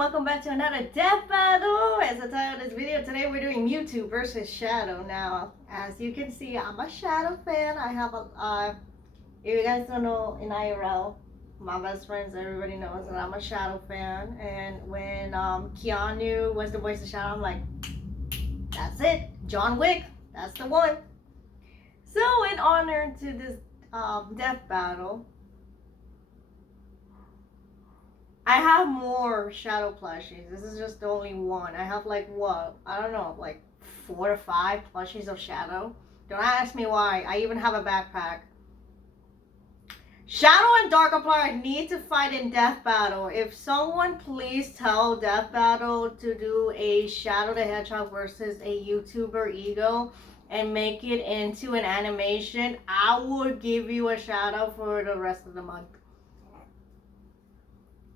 welcome back to another death battle. As I titled this video, today we're doing Mewtwo versus Shadow. Now, as you can see, I'm a Shadow fan. I have if you guys don't know, in IRL, my best friends, everybody knows that I'm a Shadow fan. And when Keanu was the voice of Shadow, I'm like, that's it, John Wick, that's the one. So in honor to this death battle, I have more Shadow plushies. This is just the only one. I have like what? I don't know, like 4 to 5 plushies of Shadow. Don't ask me why. I even have a backpack. Shadow and Darkiplier need to fight in Death Battle. If someone please tell Death Battle to do a Shadow the Hedgehog versus a YouTuber Ego and make it into an animation, I would give you a Shadow for the rest of the month.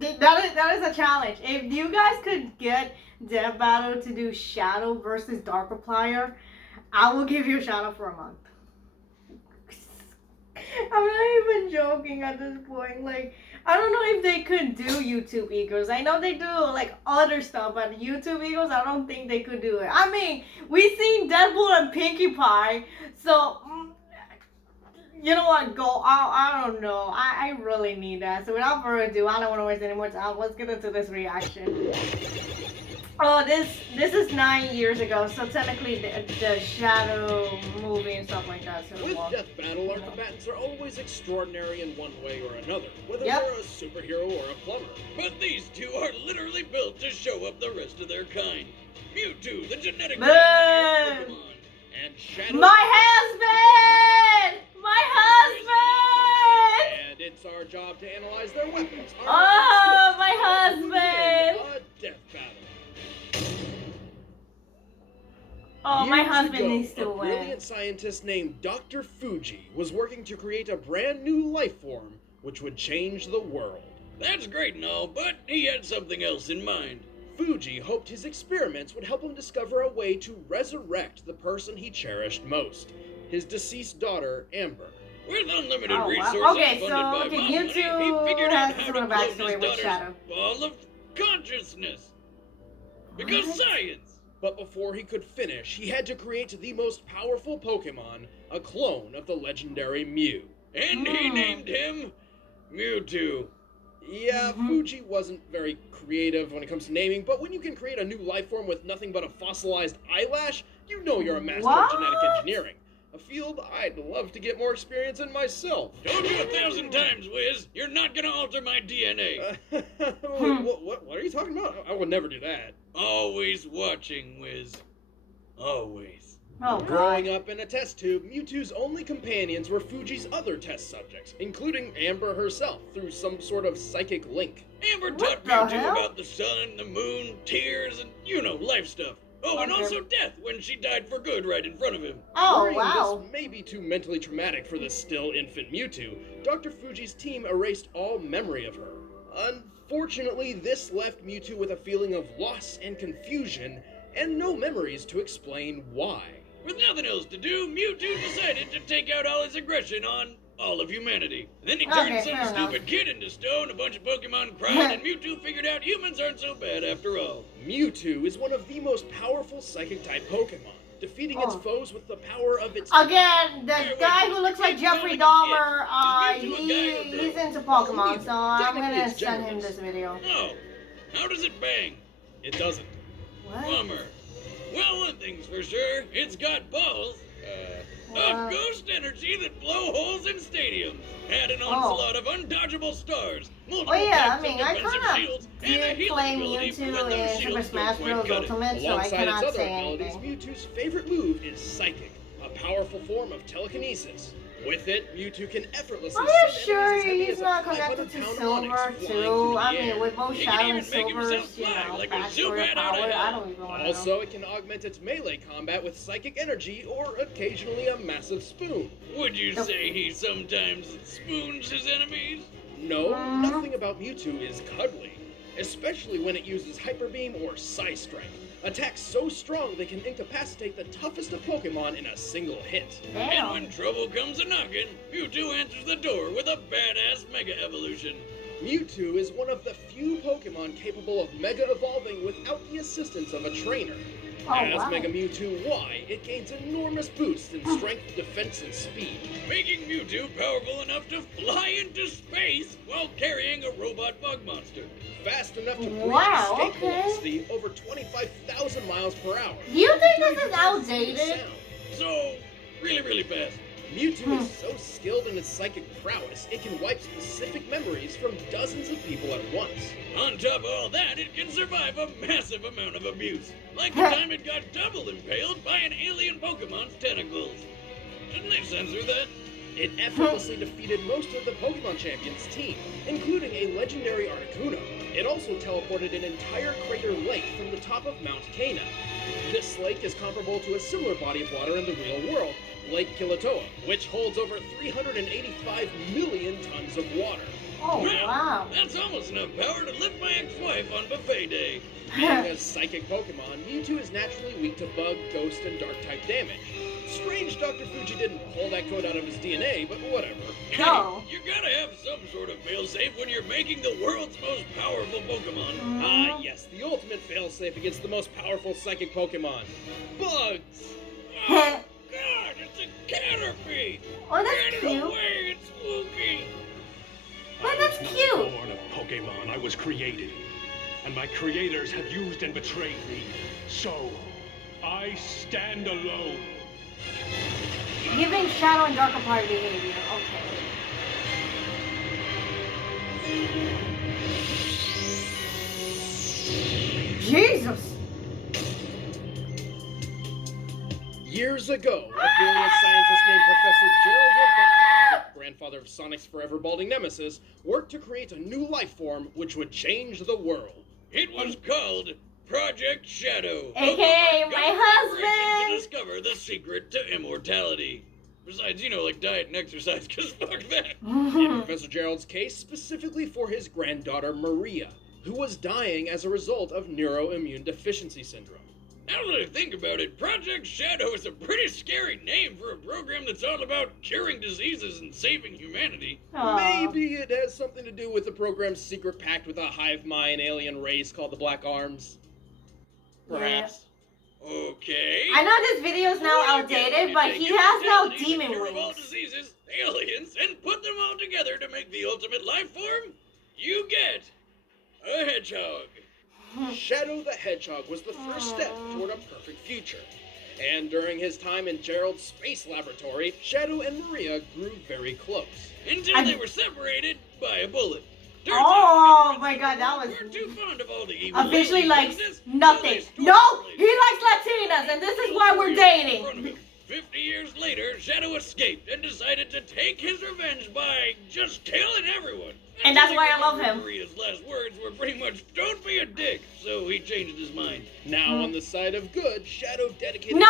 That is a challenge. If you guys could get Death Battle to do Shadow versus Darkiplier, I will give you a Shadow for a month. I'm not even joking at this point. Like, I don't know if they could do YouTube Egos. I know they do like other stuff, but YouTube Egos, I don't think they could do it. I mean, we've seen Deadpool and Pinkie Pie, so you know what, go. I don't know. I really need that. So without further ado, I don't want to waste any more time. Let's get into this reaction. Oh, this is 9 years ago, so technically the Shadow movie and stuff like that. So with Death Battle, our combatants are always extraordinary in one way or another, whether they're a superhero or a plumber. But these two are literally built to show up the rest of their kind. Mewtwo, the genetic Pokémon, and Shadow. My husband! My husband! And it's our job to analyze their weapons. Oh, my husband! A death battle. Oh, my Years husband ago, needs to a win. brilliant scientist named Dr. Fuji was working to create a brand new life form which would change the world. That's great and all, but he had something else in mind. Fuji hoped his experiments would help him discover a way to resurrect the person he cherished most, his deceased daughter, Amber. With unlimited resources okay, funded by mom money, he figured out how to clone his daughter's ball of consciousness. Because science! But before he could finish, he had to create the most powerful Pokémon, a clone of the legendary Mew. And he named him Mewtwo. Yeah, Fuji wasn't very creative when it comes to naming, but when you can create a new life form with nothing but a fossilized eyelash, you know you're a master of genetic engineering. A field I'd love to get more experience in myself. Told you 1,000 times, Wiz, you're not gonna alter my DNA. What are you talking about? I would never do that. Always watching, Wiz. Always. Oh, God. Growing up in a test tube, Mewtwo's only companions were Fuji's other test subjects, including Amber herself, through some sort of psychic link. Amber taught Mewtwo about the sun, the moon, tears, and, you know, life stuff. Oh, and also death when she died for good right in front of him. Oh, wow. This may be too mentally traumatic for the still infant Mewtwo, Dr. Fuji's team erased all memory of her. Unfortunately, this left Mewtwo with a feeling of loss and confusion, and no memories to explain why. With nothing else to do, Mewtwo decided to take out all his aggression on all of humanity. Then he turned some stupid kid into stone, a bunch of Pokemon cried, and Mewtwo figured out humans aren't so bad after all. Mewtwo is one of the most powerful Psychic-type Pokemon, defeating its foes with the power of its... Again, the guy who looks like Jeffrey Dahmer, he's into Pokemon, so I'm gonna send him this video. Oh, how does it bang? It doesn't. What? Bummer. Well, one thing's for sure, it's got balls. Of ghost energy that blow holes in stadiums. Had an onslaught of undodgeable stars. Oh yeah, I mean, I kind of did play Mewtwo in Super Smash Bros. Ultimate, so I cannot say anything. Mewtwo's favorite move is Psychic, a powerful form of telekinesis. With it, Mewtwo can effortlessly Are you sure he's not connected to Silver too? I mean, with both Shadow and Silver's, you know, backstory power, I don't even want to know. Also, it can augment its melee combat with psychic energy or occasionally a massive spoon. Would you say he sometimes spoons his enemies? No, nothing about Mewtwo is cuddly, especially when it uses Hyper Beam or Psy Strike. Attacks so strong they can incapacitate the toughest of Pokemon in a single hit. Damn. And when trouble comes a-knocking, Mewtwo answers the door with a badass Mega Evolution. Mewtwo is one of the few Pokemon capable of Mega Evolving without the assistance of a trainer. As wow. Mega Mewtwo Y, it gains enormous boosts in strength, defense, and speed. Making Mewtwo powerful enough to fly into space while carrying a robot bug monster. Fast enough to reach Wow, escape okay. velocity over 25,000 miles per hour. Do you think this is outdated? So, really fast. Mewtwo is so skilled in its psychic prowess, it can wipe specific memories from dozens of people at once. On top of all that, it can survive a massive amount of abuse. Like the time it got double impaled by an alien Pokemon's tentacles. Didn't they censor that? It effortlessly defeated most of the Pokemon Champions team, including a legendary Articuno. It also teleported an entire crater lake from the top of Mount Cana. This lake is comparable to a similar body of water in the real world, Lake Kilauea, which holds over 385 million tons of water. Oh, wow. That's almost enough power to lift my ex-wife on buffet day. Being a psychic Pokemon, Mewtwo is naturally weak to bug, ghost, and dark-type damage. Strange Dr. Fuji didn't pull that code out of his DNA, but whatever. No. You gotta have some sort of failsafe when you're making the world's most powerful Pokemon. Ah, yes, the ultimate failsafe against the most powerful psychic Pokemon. Bugs! Oh, God, it's a Caterpie! Oh, Get that's it cute. away, it's spooky! But that's I was cute. not born a Pokemon, I was created. And my creators have used and betrayed me. So, I stand alone. Giving Shadow and Darkiplier behavior. Okay. Jesus. Years ago, a brilliant scientist named Professor Gerald Robotnik, grandfather of Sonic's forever balding nemesis, worked to create a new life form which would change the world. It was called Project Shadow. AKA A my government husband. operation to discover the secret to immortality. Besides, like diet and exercise, cause fuck that. In Professor Gerald's case, specifically for his granddaughter Maria, who was dying as a result of neuroimmune deficiency syndrome. Now that I think about it, Project Shadow is a pretty scary name for a program that's all about curing diseases and saving humanity. Aw. Maybe it has something to do with the program's secret pact with a hive mind alien race called the Black Arms. Perhaps. Okay. I know this video is now Well, you get outdated, when but you he take has now immortality, demon cure of all wings. diseases, aliens, and put them all together to make the ultimate life form. You get a hedgehog. Shadow the Hedgehog was the first step toward a perfect future. And during his time in Gerald's space laboratory, Shadow and Maria grew very close. Until they were separated by a bullet. Turns Oh out my God, that was we're too fond of all the evil officially lady likes business, nothing. so they No, stole he likes Latinas, and this is why we're in front of dating. him. 50 years later, Shadow escaped and decided to take his revenge by just killing everyone. And that's why I love him. Maria's last words were pretty much, "Don't be a dick," so he changed his mind. Now on the side of good, Shadow dedicated... No,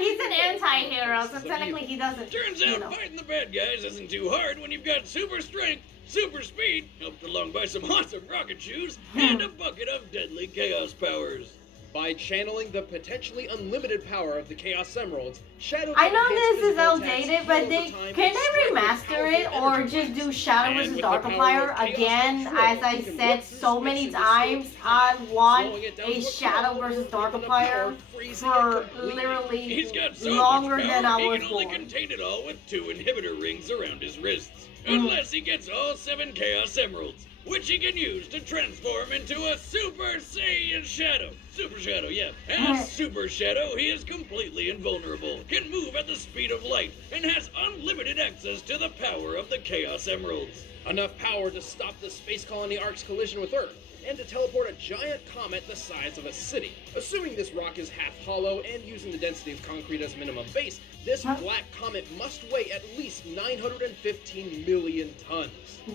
he's an anti-hero, so technically he doesn't, Turns out fighting the bad guys isn't too hard when you've got super strength, super speed, helped along by some awesome rocket shoes, and a bucket of deadly chaos powers. By channeling the potentially unlimited power of the Chaos Emeralds, Shadow... I know can this hit is physical outdated, attacks but over they time can and strike they with remaster it powerful or energy just blasts. do Shadow And vs with the power Darkiplier of Chaos again? Control, As I you can said walk through so space many in the times, same I time, want slowing it down a to Shadow crawl vs with the Darkiplier power, freezing it for completely. literally He's got so longer much than power, I he was can only born. contain it all with 2 inhibitor rings around his wrists. Unless he gets all 7 Chaos Emeralds, which he can use to transform into a Super Saiyan Shadow. Super Shadow, yeah. As Super Shadow, he is completely invulnerable, can move at the speed of light, and has unlimited access to the power of the Chaos Emeralds. Enough power to stop the Space Colony Ark's collision with Earth, and to teleport a giant comet the size of a city. Assuming this rock is half hollow and using the density of concrete as minimum base, this black comet must weigh at least 915 million tons.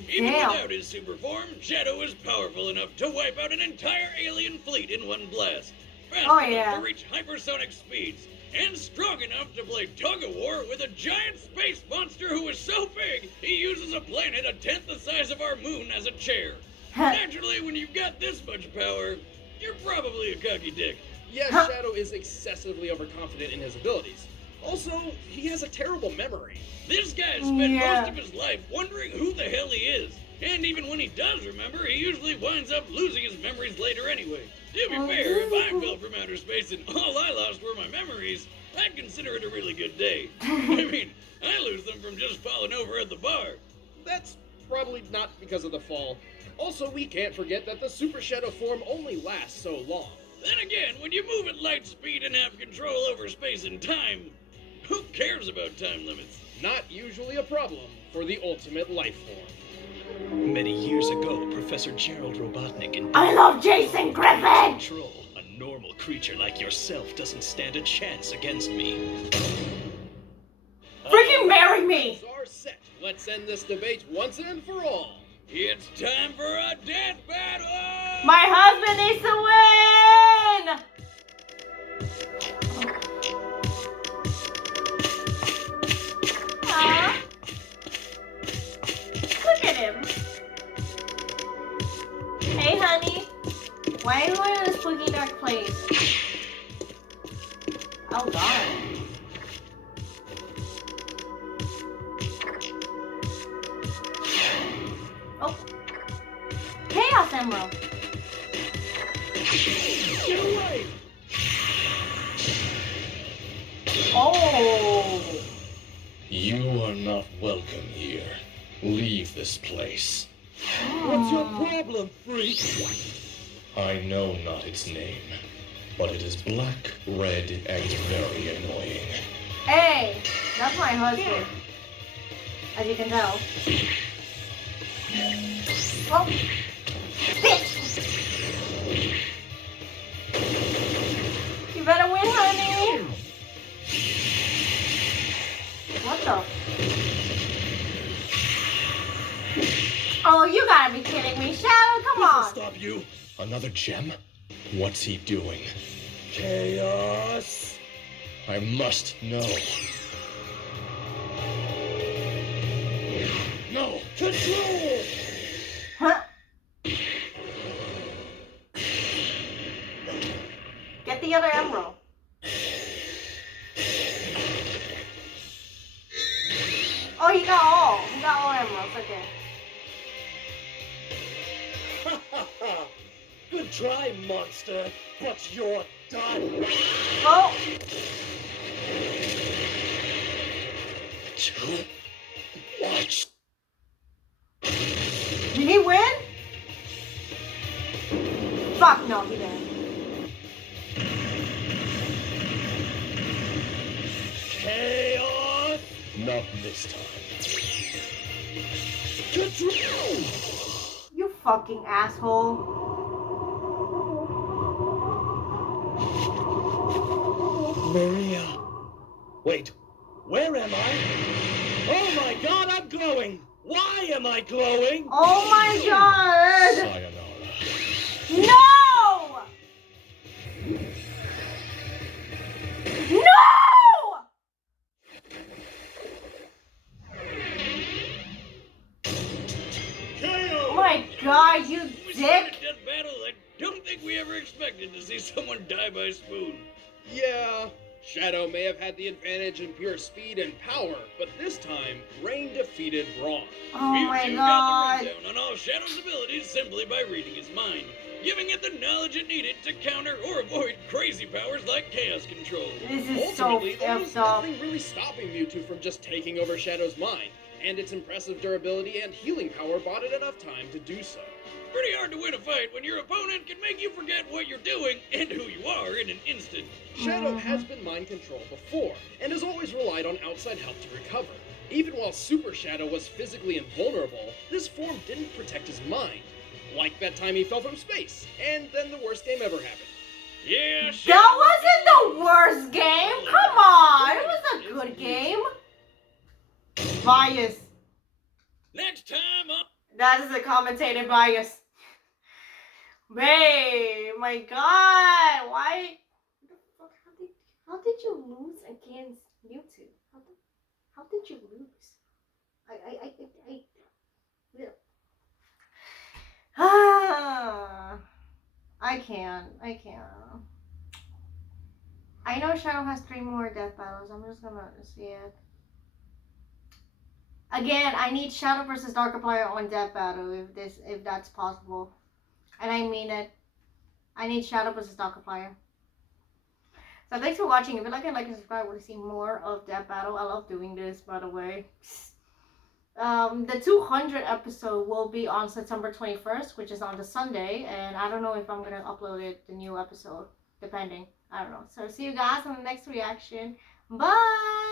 Even Damn. without his super form, Shadow is powerful enough to wipe out an entire alien fleet in one blast. Fast Oh, enough yeah. to reach hypersonic speeds, and strong enough to play tug-of-war with a giant space monster who is so big, he uses a planet a tenth the size of our moon as a chair. Naturally, when you've got this much power, you're probably a cocky dick. Yes, Shadow is excessively overconfident in his abilities. Also, he has a terrible memory. This guy spent Yeah. most of his life wondering who the hell he is. And even when he does remember, he usually winds up losing his memories later anyway. To be fair, if I fell from outer space and all I lost were my memories, I'd consider it a really good day. I mean, I lose them from just falling over at the bar. That's probably not because of the fall. Also, we can't forget that the Super Shadow form only lasts so long. Then again, when you move at light speed and have control over space and time, who cares about time limits? Not usually a problem for the ultimate life form. Many years ago, Professor Gerald Robotnik I love Jason Griffin! control. A normal creature like yourself doesn't stand a chance against me. Freaking marry me! Are set. Let's end this debate once and for all. It's time for a death battle! My husband needs to win! Aww. Look at him. Hey, honey. Why are you in this spooky dark place? Oh, God. Oh. Chaos Emerald. Get away! Oh. You are not welcome here. Leave this place. What's your problem, freak? I know not its name, but it is black, red, and very annoying. Hey, that's my husband. As you can tell. Oh. Bitch! You better win, honey! What the? Oh, you gotta be kidding me. Shadow, come on! Stop you! Another gem? What's he doing? Chaos! I must know. No! Control! Huh? Get the other emerald. Oh, he got all. He got all emeralds. Okay. Good try, monster, but you're done. Oh. To watch. Did he win? Fuck no, he didn't. Chaos! Not this time. Control! You fucking asshole. Maria. Wait, where am I? Oh my god, I'm glowing! Why am I glowing? Oh my god. Sayonara. No! No! Oh my god, you We started dick! death battle. I don't think we ever expected to see someone die by spoon. Yeah, Shadow may have had the advantage in pure speed and power, but this time, Rain defeated Brawn. Oh my Mewtwo got god. the rundown on all Shadow's abilities simply by reading his mind, giving it the knowledge it needed to counter or avoid crazy powers like Chaos Control. This is so Ultimately, there was effed up. nothing really stopping Mewtwo from just taking over Shadow's mind, and its impressive durability and healing power bought it enough time to do so. Pretty hard to win a fight when your opponent can make you forget what you're doing and who you are in an instant. Shadow has been mind controlled before, and has always relied on outside help to recover. Even while Super Shadow was physically invulnerable, this form didn't protect his mind. Like that time he fell from space, and then the worst game ever happened. Yeah, That wasn't the worst game. Come on, it was a good game. Bias. Next time up. That is a commentated bias. Hey, my God, why? How did you lose against Mewtwo? How did you lose? I can't. I know Shadow has 3 more death battles. I'm just gonna see it. Again, I need Shadow versus Darkiplier on Death Battle if that's possible. And I mean it. I need Shadow versus Darkiplier. So thanks for watching. If you like it, like and subscribe. Want to see more of Death Battle? I love doing this, by the way. The 200 episode will be on September 21st, which is on the Sunday, and I don't know if I'm gonna upload it, the new episode, depending. I don't know. So see you guys on the next reaction. Bye.